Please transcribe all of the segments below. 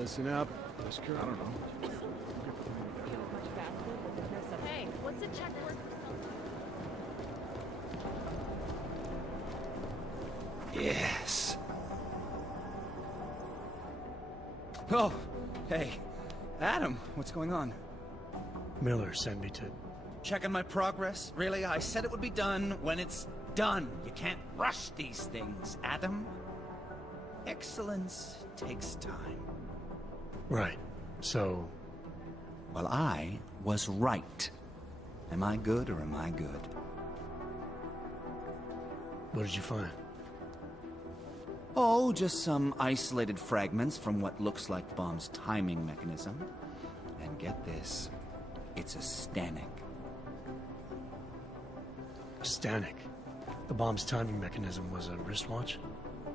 Listen up. Whisker, I don't know. Hey, what's a check worth for Yes. Oh, hey. Adam, what's going on? Miller sent me to... Checking my progress? Really? I said it would be done when it's done. You can't rush these things, Adam. Excellence takes time. Right. So, Well, I was right. Am I good or am I good? what did you find? Oh, just some isolated fragments from what looks like Bomb's timing mechanism. And get this, it's a Stanek. Stanek. The bomb's timing mechanism was a wristwatch?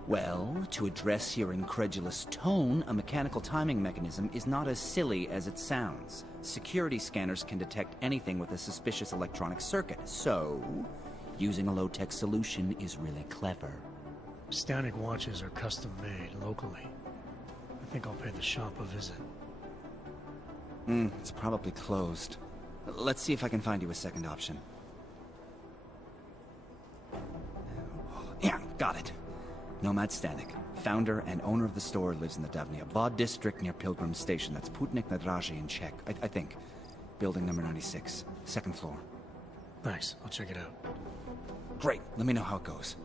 Well, to address your incredulous tone, a mechanical timing mechanism is not as silly as it sounds. Security scanners can detect anything with a suspicious electronic circuit, so using a low-tech solution is really clever. Stanek watches are custom made locally. I think I'll pay the shop a visit. It's probably closed. Let's see if I can find you a second option. Yeah, got it. Nomad Stanek, founder and owner of the store, lives in the Davnia Vod district near Pilgrim Station. That's Putnik Nadraji in Czech, I think. Building number 96, second floor. Thanks, I'll check it out. Great, let me know how it goes.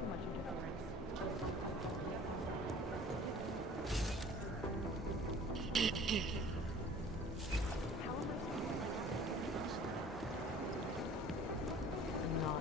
too much interference? How am I supposed to not.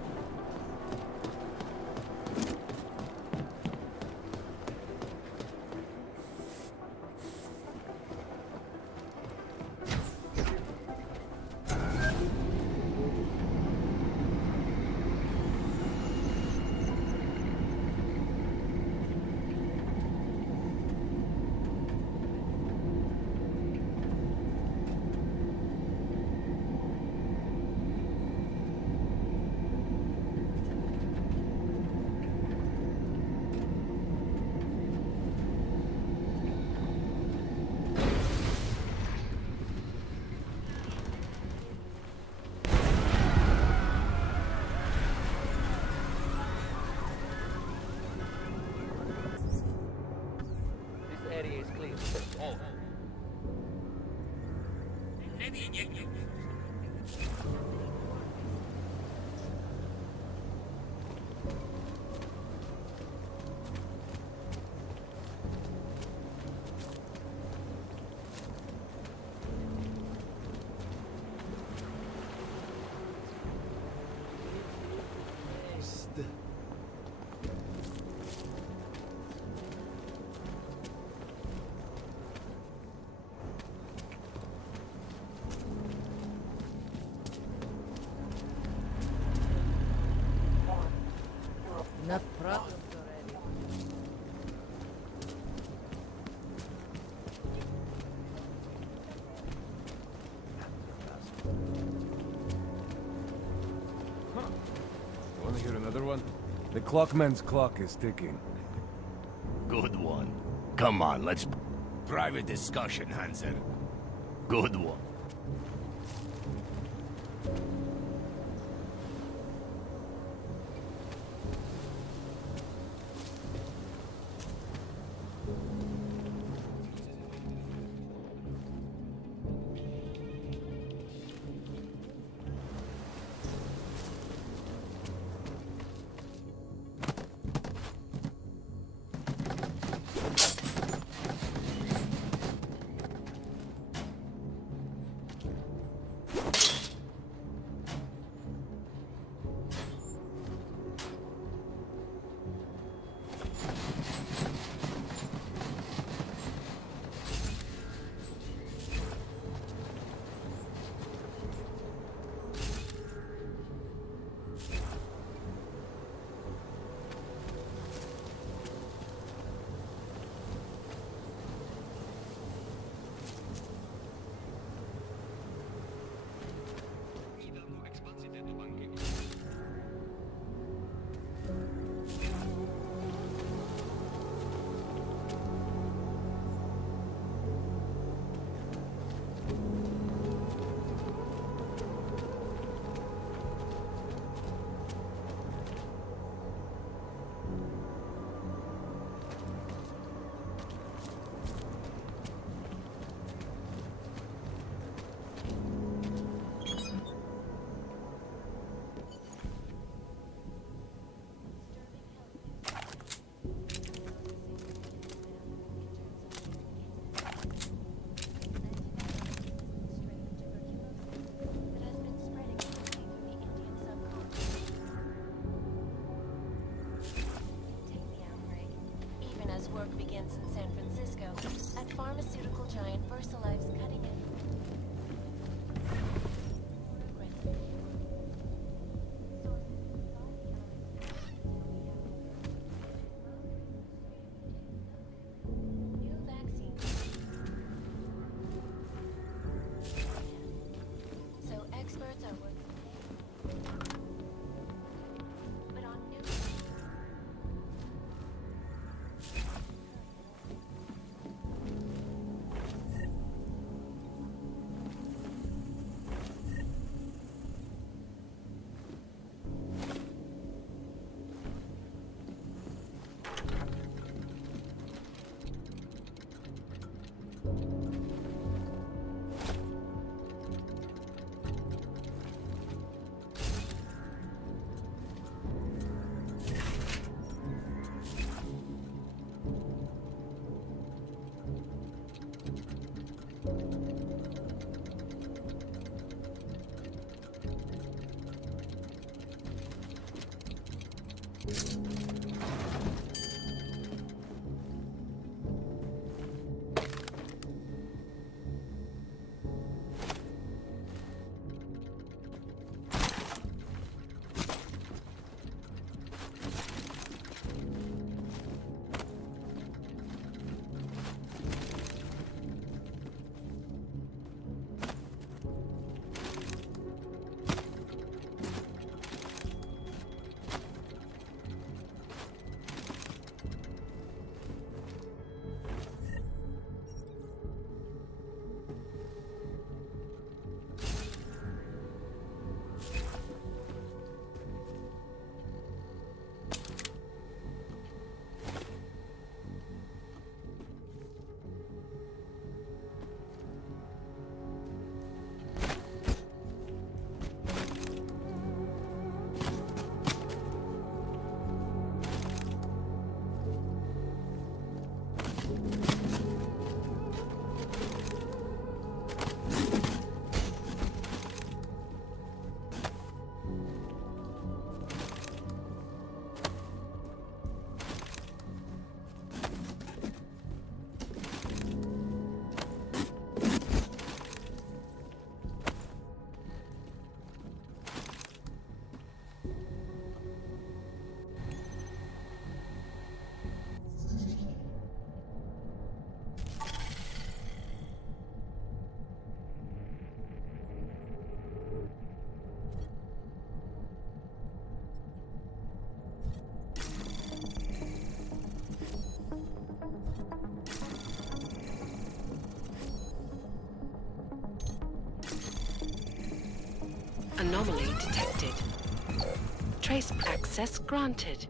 This area is clear. Oh. Enough problems already. Want to hear another one? The clockman's clock is ticking. Good one. Come on, let's... Private discussion, Hanser. Good one. Anomaly detected. Trace access granted.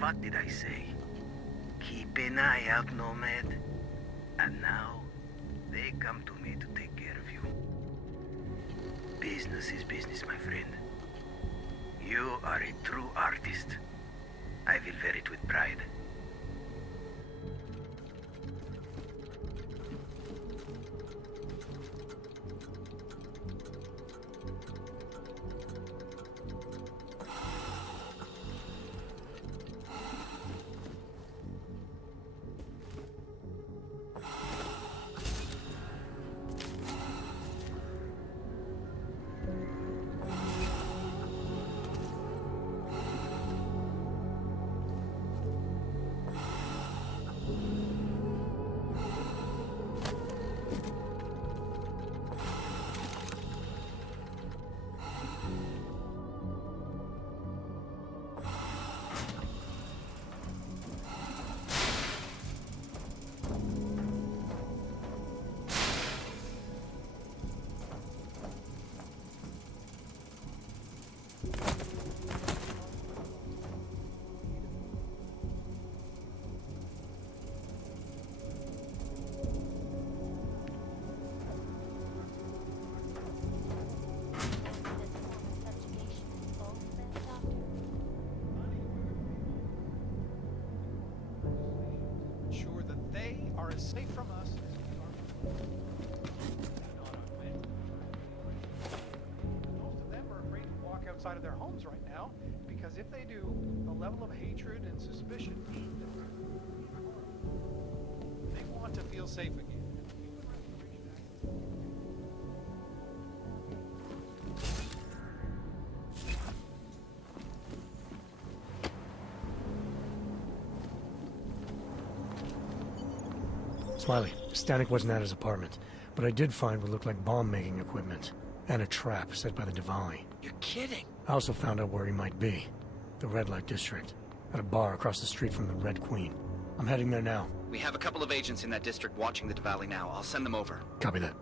What did I say? Keep an eye out, Nomad. And now, they come to me to take care of you. Business is business, my friend. You are a true artist. I will wear it with pride. outside of their homes right now, because if they do, the level of hatred and suspicion means that they want to feel safe again. Smiley, Stanek wasn't at his apartment, but I did find what looked like bomb-making equipment, and a trap set by the Diwali. You're kidding. I also found out where he might be. The Red Light District, at a bar across the street from the Red Queen. I'm heading there now. We have a couple of agents in that district watching the Diwali now. I'll send them over. Copy that.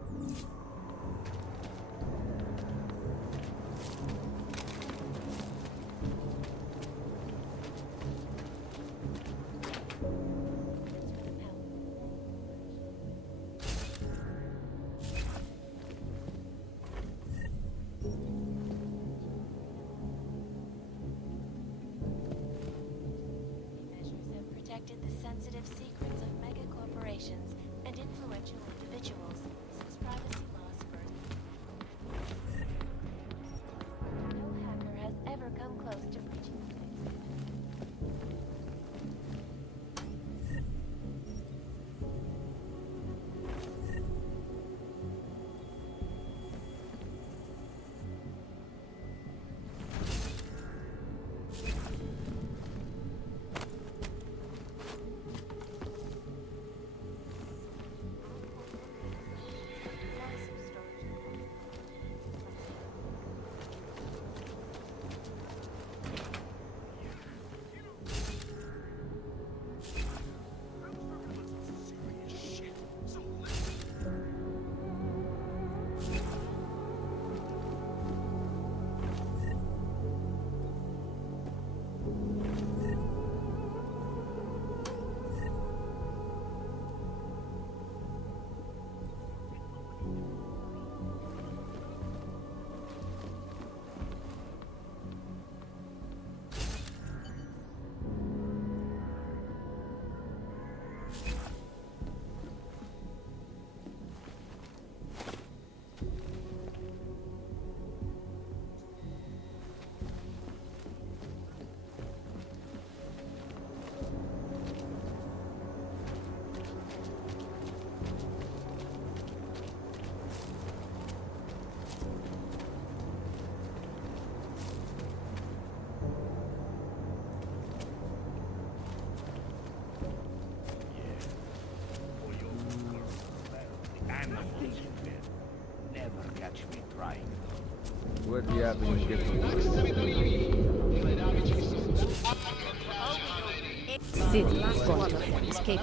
Never catch me trying. What do you have to get City, gone. Escape.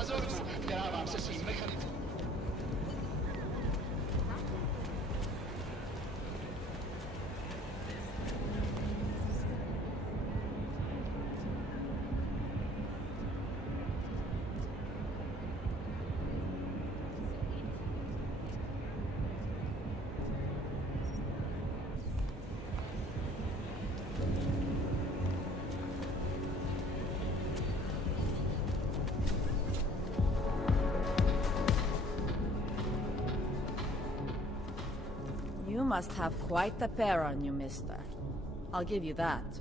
You must have quite a pair on you, mister. I'll give you that.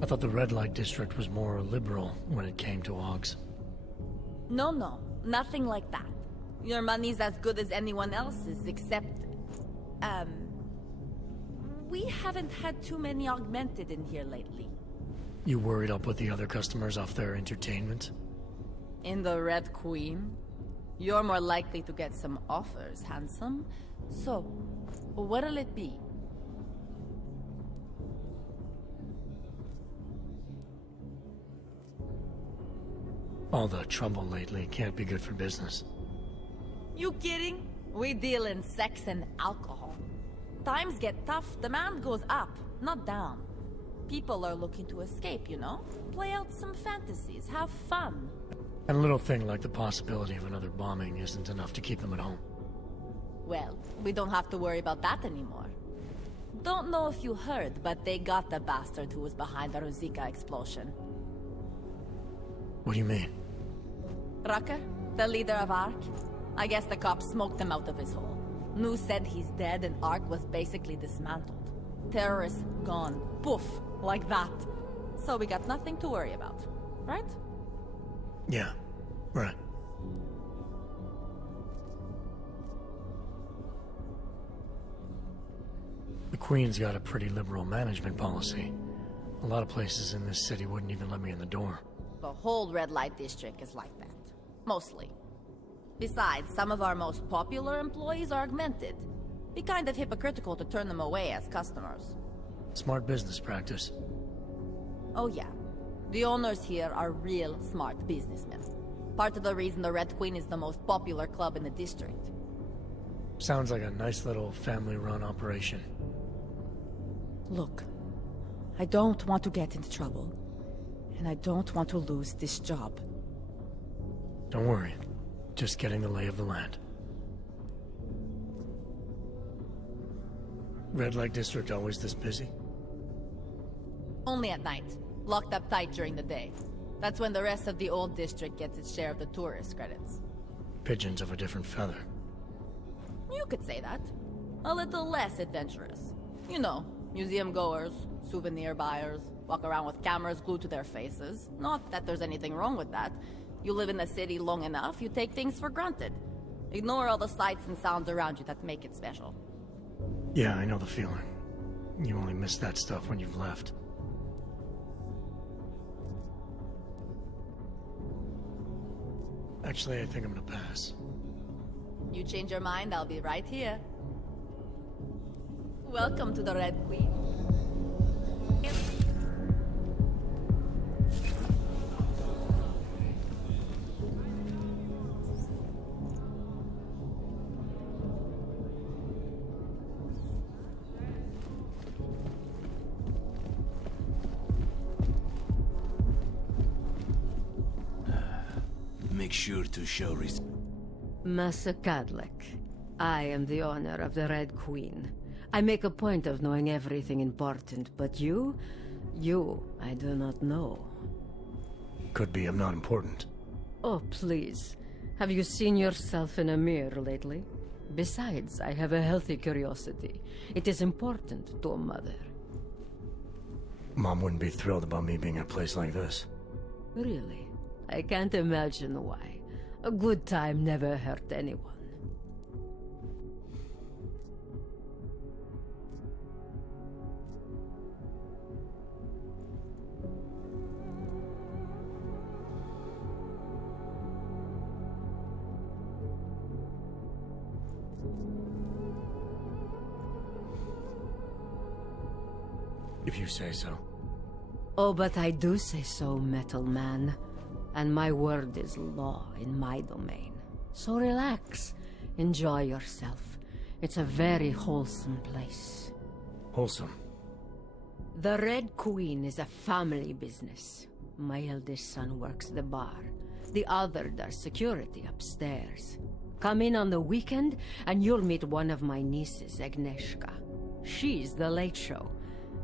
I thought the Red Light District was more liberal when it came to Augs. No, nothing like that. Your money's as good as anyone else's, except... we haven't had too many augmented in here lately. You worried I'll put the other customers off their entertainment? In the Red Queen? You're more likely to get some offers, handsome. So, what'll it be? All the trouble lately can't be good for business. You kidding? We deal in sex and alcohol. Times get tough, demand goes up, not down. People are looking to escape, you know? Play out some fantasies, have fun. And a little thing like the possibility of another bombing isn't enough to keep them at home. Well, we don't have to worry about that anymore. Don't know if you heard, but they got the bastard who was behind the Ruzika explosion. What do you mean? Rucker, the leader of ARC. I guess the cops smoked him out of his hole. Nu said he's dead and ARC was basically dismantled. Terrorists gone. Poof. Like that. So we got nothing to worry about. Right? Yeah, right. The Queen's got a pretty liberal management policy. A lot of places in this city wouldn't even let me in the door. The whole red light district is like that. Mostly. Besides, some of our most popular employees are augmented. Be kind of hypocritical to turn them away as customers. Smart business practice. Oh yeah. The owners here are real smart businessmen. Part of the reason the Red Queen is the most popular club in the district. Sounds like a nice little family-run operation. Look, I don't want to get into trouble. And I don't want to lose this job. Don't worry. Just getting the lay of the land. Red light district always this busy? Only at night. Locked up tight during the day. That's when the rest of the old district gets its share of the tourist credits. Pigeons of a different feather. You could say that. A little less adventurous. You know, museum goers, souvenir buyers, walk around with cameras glued to their faces. Not that there's anything wrong with that. You live in the city long enough, you take things for granted. Ignore all the sights and sounds around you that make it special. Yeah, I know the feeling. You only miss that stuff when you've left. Actually, I think I'm gonna pass. You change your mind, I'll be right here. Welcome to the Red Queen. Make sure to show respect. Master Cadlick, I am the owner of the Red Queen. I make a point of knowing everything important, but you, I do not know. Could be I'm not important. Oh, please. Have you seen yourself in a mirror lately? Besides, I have a healthy curiosity. It is important to a mother. Mom wouldn't be thrilled about me being at a place like this. Really? I can't imagine why. A good time never hurt anyone. If you say so. Oh, but I do say so, Metal Man. And my word is law in my domain. So relax. Enjoy yourself. It's a very wholesome place. Wholesome? The Red Queen is a family business. My eldest son works the bar. The other does security upstairs. Come in on the weekend and you'll meet one of my nieces, Agnieszka. She's the late show.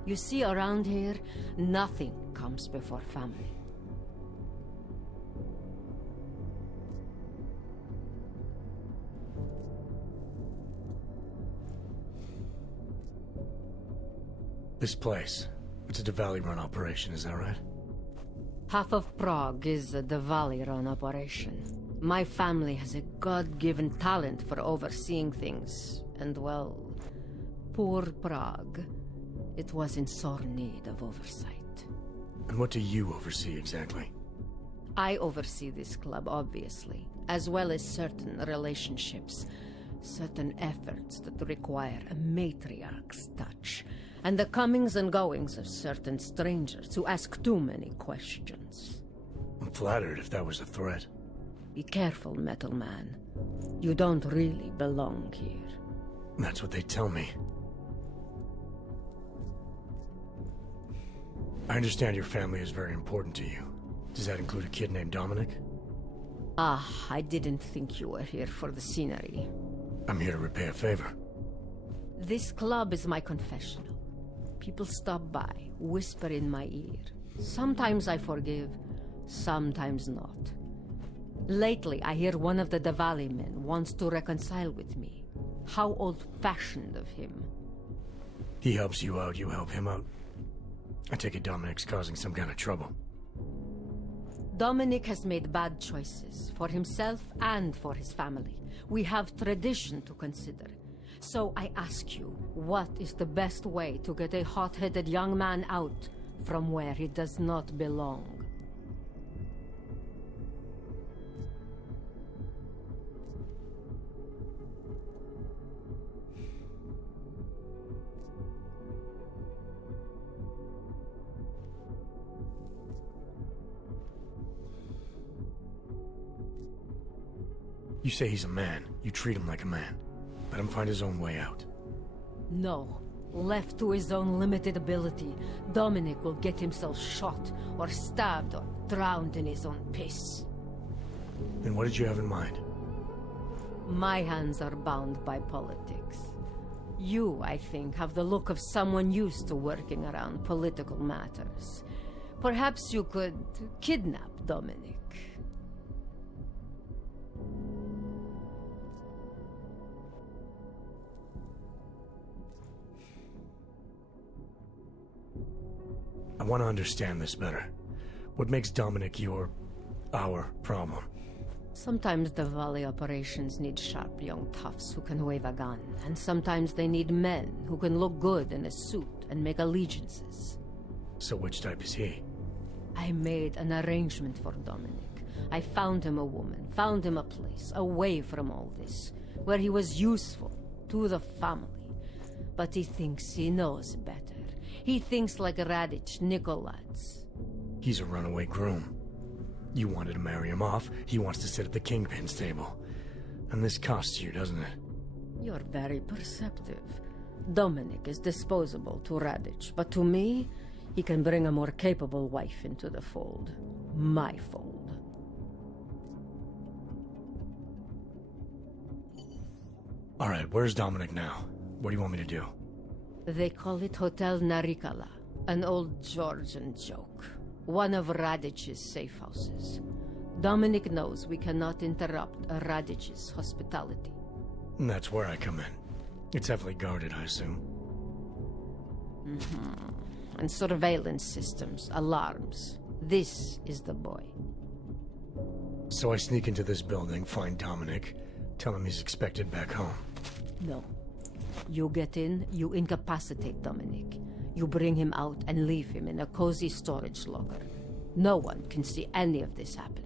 You see, around here, nothing comes before family. This place, it's a Diwali-run operation, is that right? Half of Prague is a Diwali-run operation. My family has a God-given talent for overseeing things, and well, poor Prague. It was in sore need of oversight. And what do you oversee exactly? I oversee this club, obviously, as well as certain relationships, certain efforts that require a matriarch's touch, and the comings and goings of certain strangers who ask too many questions. I'm flattered if that was a threat. Be careful, Metal Man. You don't really belong here. That's what they tell me. I understand your family is very important to you. Does that include a kid named Dominic? Ah, I didn't think you were here for the scenery. I'm here to repay a favor. This club is my confessional. People stop by, whisper in my ear. Sometimes I forgive, sometimes not. Lately, I hear one of the Diwali men wants to reconcile with me. How old-fashioned of him. He helps you out, you help him out. I take it Dominic's causing some kind of trouble. Dominic has made bad choices for himself and for his family. We have tradition to consider. So I ask you, what is the best way to get a hot-headed young man out from where he does not belong? You say he's a man. You treat him like a man. Let him find his own way out. No. Left to his own limited ability, Dominic will get himself shot, or stabbed, or drowned in his own piss. Then what did you have in mind? My hands are bound by politics. You, I think, have the look of someone used to working around political matters. Perhaps you could kidnap Dominic. I want to understand this better. What makes Dominic our problem? Sometimes the Valley operations need sharp young toughs who can wave a gun, and sometimes they need men who can look good in a suit and make allegiances. So which type is he? I made an arrangement for Dominic. I found him a woman, found him a place, away from all this, where he was useful to the family. But he thinks he knows better. He thinks like Radich Nikolads. He's a runaway groom. You wanted to marry him off, he wants to sit at the kingpin's table. And this costs you, doesn't it? You're very perceptive. Dominic is disposable to Radich, but to me, he can bring a more capable wife into the fold. My fold. Alright, where's Dominic now? What do you want me to do? They call it Hotel Narikala, an old Georgian joke. One of Radich's safe houses. Dominic knows we cannot interrupt Radich's hospitality. And that's where I come in. It's heavily guarded, I assume. And surveillance systems, alarms. This is the boy. So I sneak into this building, find Dominic, tell him he's expected back home. No. You get in, you incapacitate Dominic. You bring him out and leave him in a cozy storage locker. No one can see any of this happen.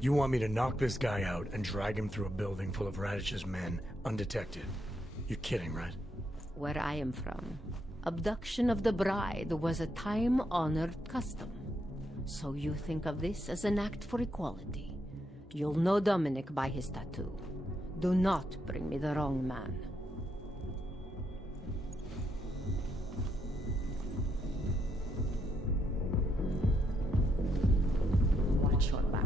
You want me to knock this guy out and drag him through a building full of Radich's men, undetected? You're kidding, right? Where I am from, abduction of the bride was a time-honored custom. So you think of this as an act for equality. You'll know Dominic by his tattoo. Do not bring me the wrong man. Watch your back.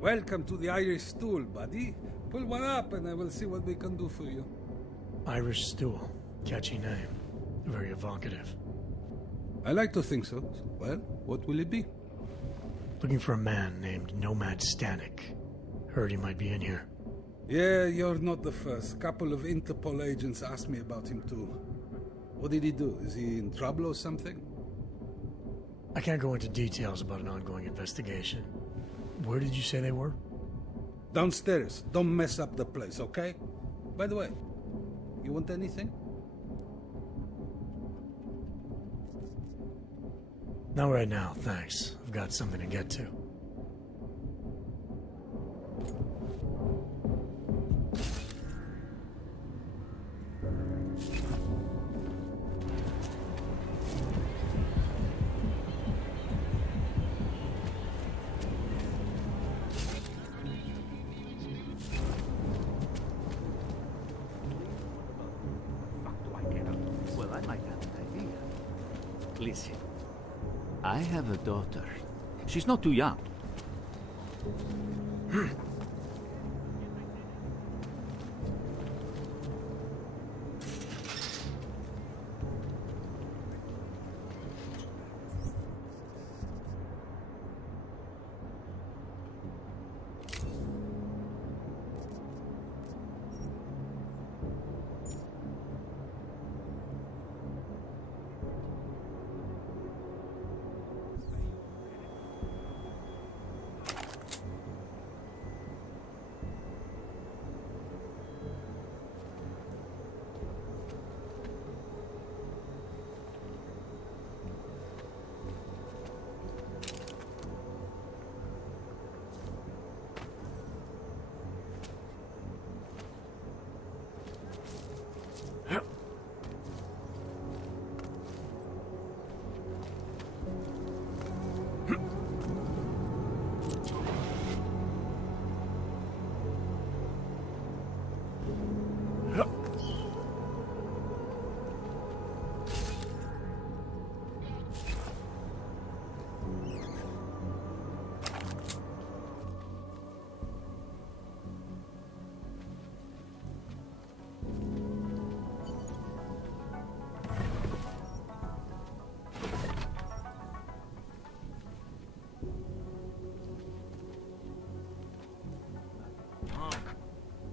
Welcome to the Irish stool, buddy. Pull one up and I will see what we can do for you. Irish stool. Catchy name. Very evocative. I like to think so. Well, what will it be? Looking for a man named Nomad Stanek. Heard he might be in here. Yeah, you're not the first. Couple of Interpol agents asked me about him too. What did he do? Is he in trouble or something? I can't go into details about an ongoing investigation. Where did you say they were? Downstairs. Don't mess up the place, okay? By the way, you want anything? Not right now, thanks. I've got something to get to. Well, I might have an idea. Listen, I have a daughter. She's not too young.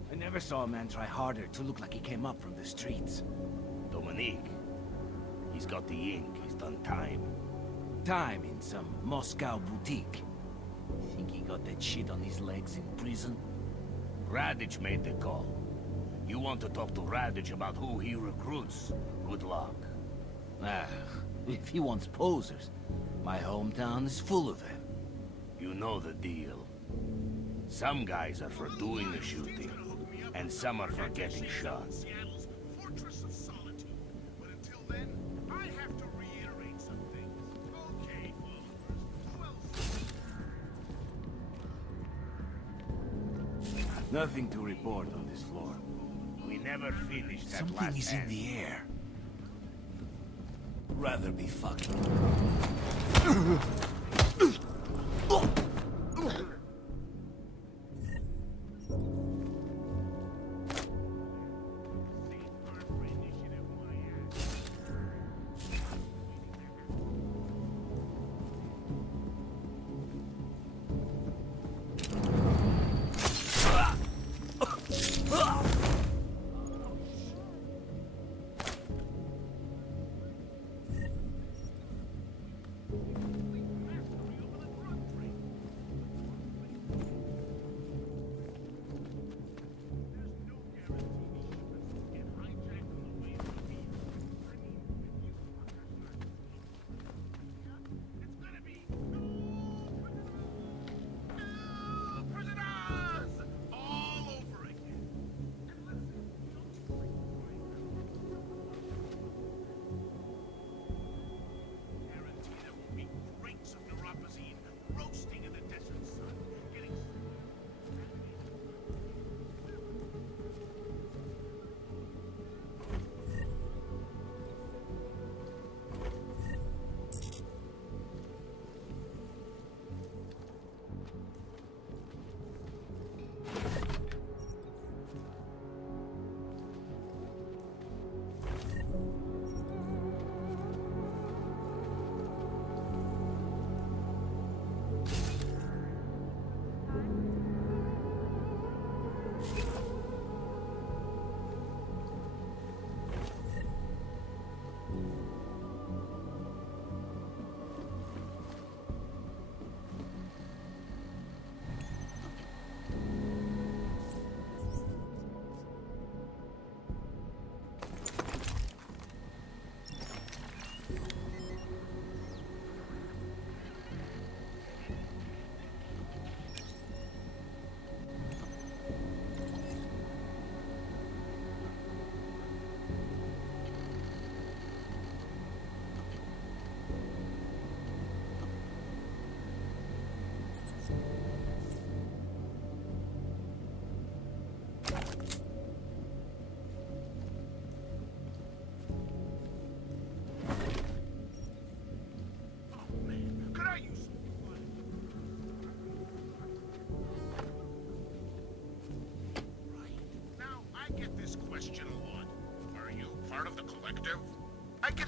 I never saw a man try harder to look like he came up from the streets. Dominique. He's got the ink. He's done time. Time in some Moscow boutique. Think he got that shit on his legs in prison? Radic made the call. You want to talk to Radic about who he recruits? Good luck. If he wants posers, my hometown is full of them. You know the deal. Some guys are for doing the shooting, and some are for getting shot. Nothing to report on this floor. We never finished that Something last is hand. in the air. Rather be fucking. this question would. Are you part of the collective? I get...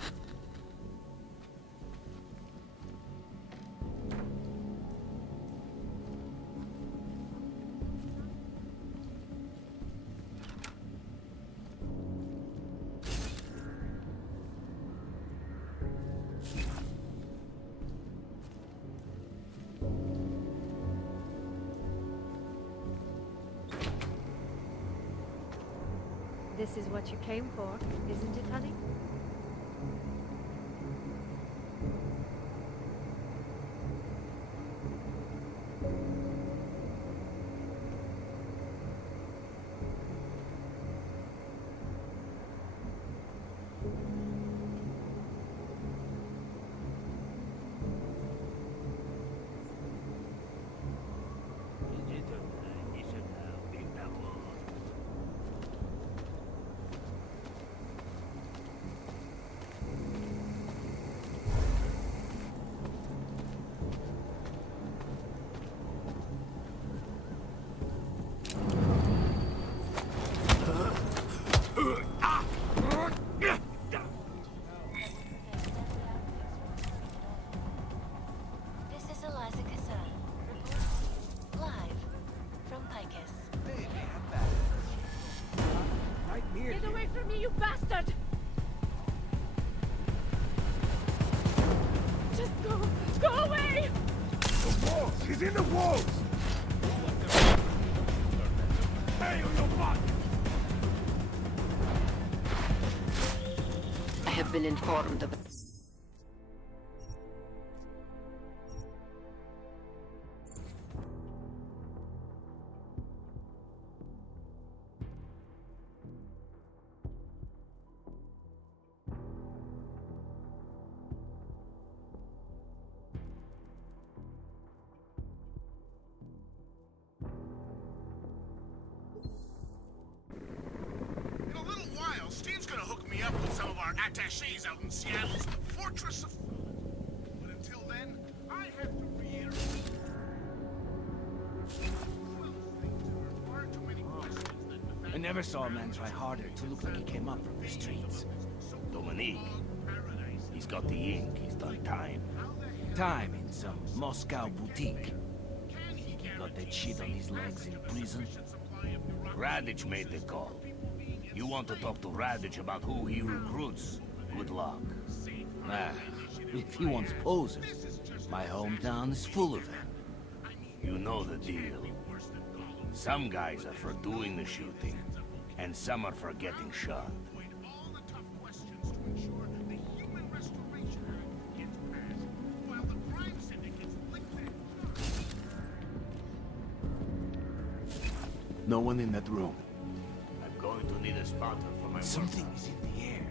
This is what you came for, isn't it, honey? Get away from me, you bastard! Just go away! The walls! He's in the walls! Hey, on your butt! I have been informed of... In a little while, Steve's gonna hook me up with some of our attachés out in Seattle's Fortress of... But until then, I have to reiterate... I never saw a man try harder to look like he came up from the streets. Dominique, he's got the ink, he's done time. Time in some Moscow boutique. He got that shit on his legs in prison. Radich made the call. You want to talk to Radich about who he recruits? Good luck. Ah, if he wants posers, my hometown is full of them. You know the deal. Some guys are for doing the shooting, and some are for getting shot. No one in that room. I'm going to need a spotter for my Something work. is in the air.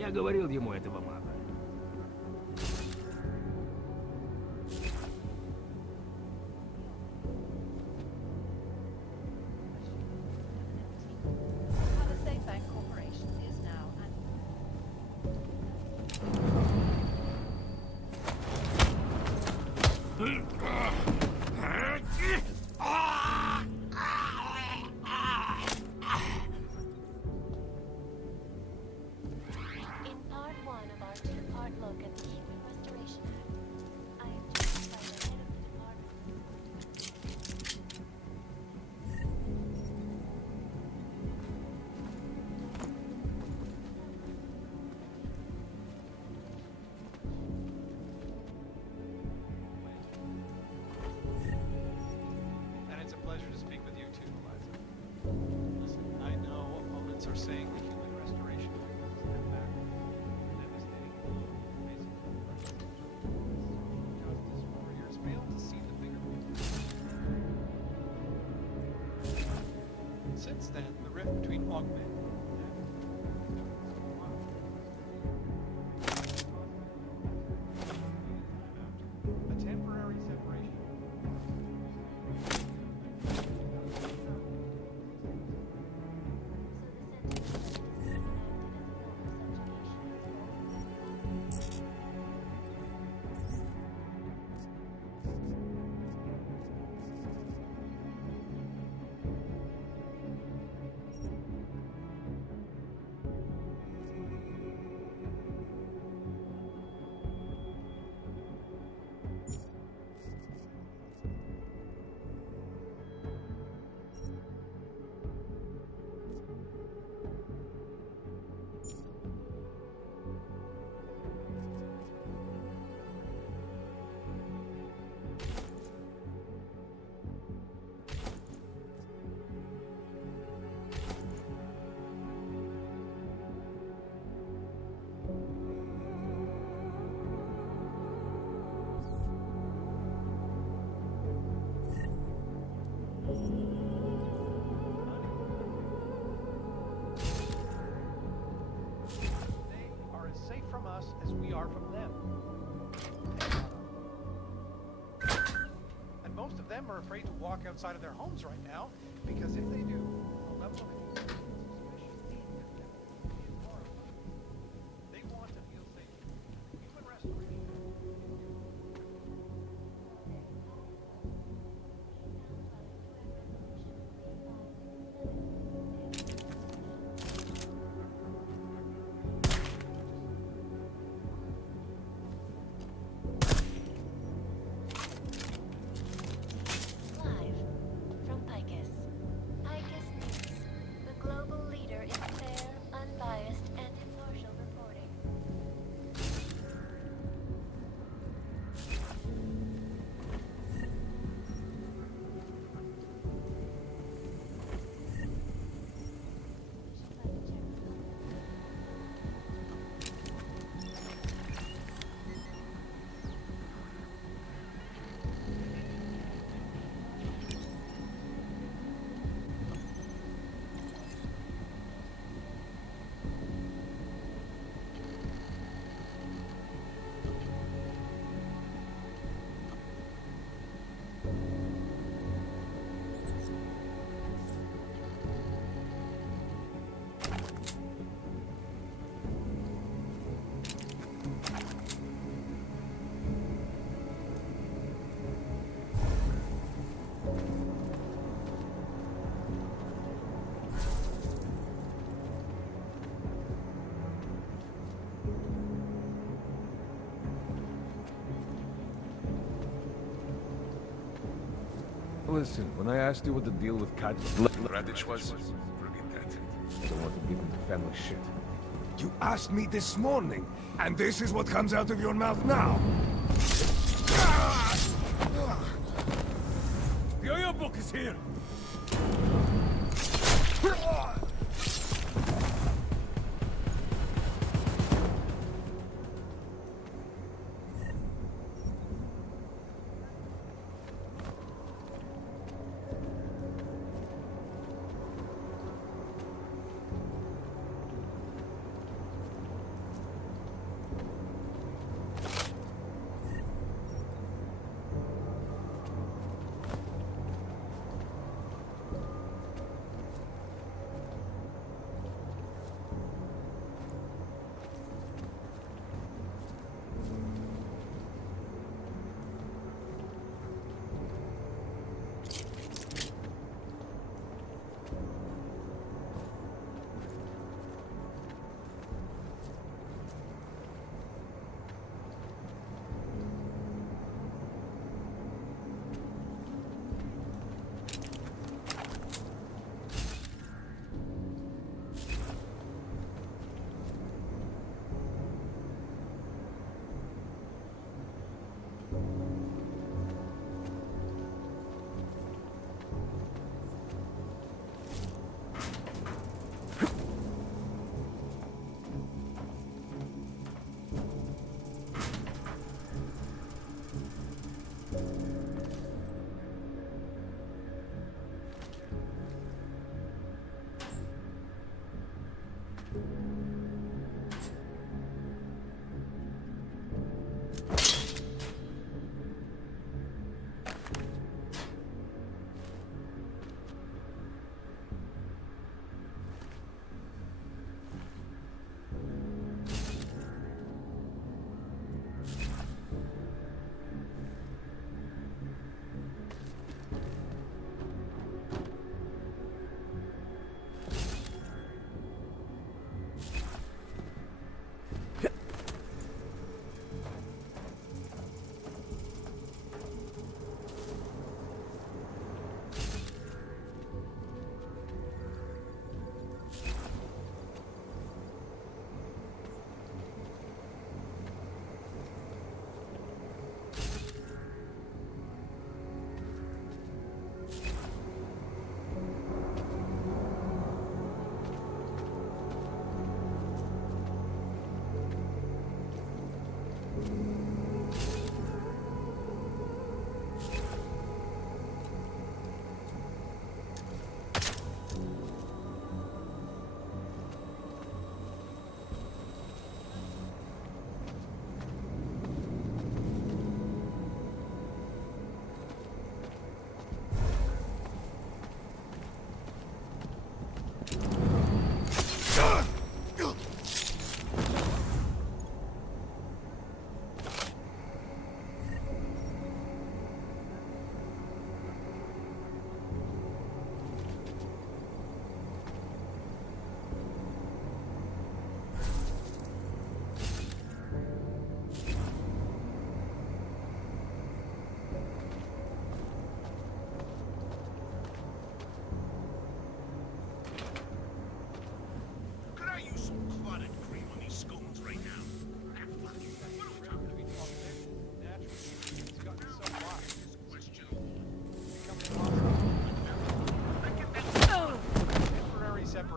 Я говорил ему, этого мало. Are saying the human restoration is an impact, devastating blow, basically justice warriors fail to see the bigger picture. Since then, the rift between augmented a temporary separation. As we are from them. And most of them are afraid to walk outside of their homes right now, because if they do, a level of suspicion they want to feel safe. Human restoration. Listen, when I asked you what the deal with Radish was, forget that. I don't want to give him the family shit. You asked me this morning, and this is what comes out of your mouth now. The oil book is here.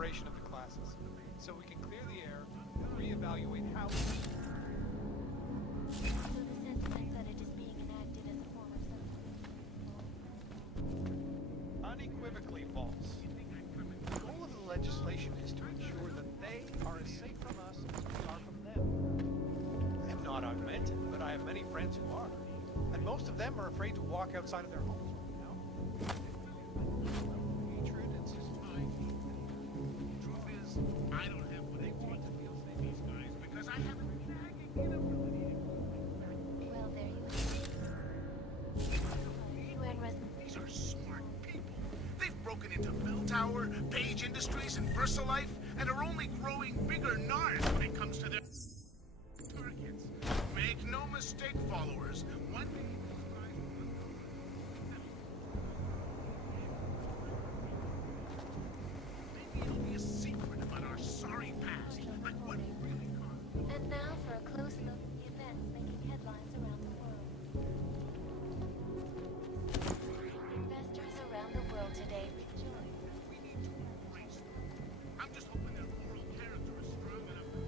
separation of the classes, so we can clear the air and reevaluate how. So the sentiment that it is being enacted as a form of self. Unequivocally false. The goal of the legislation is to ensure that they are as safe from us as we are from them. I'm not augmented, but I have many friends who are. And most of them are afraid to walk outside of their homes right now. Hatred, it's just fine. Truth is, I don't have what they want to feel from these guys because I have a nagging inability. Well, there you go. These are smart people. They've broken into Bell Tower, Page Industries, and VersaLife, and are only growing bigger nards when it comes to their targets. Make no mistake, followers. One day maybe it'll be a secret about our sorry past, like what really caused. And now for a close look at the events making headlines around the world. Investors around the world today rejoice. We need to embrace them. I'm just hoping their moral character is strong enough to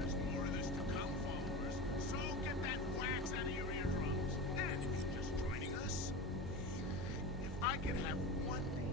There's more of this to come, followers. So get that wax out of your eardrums. And if you're just joining us, if I could have one day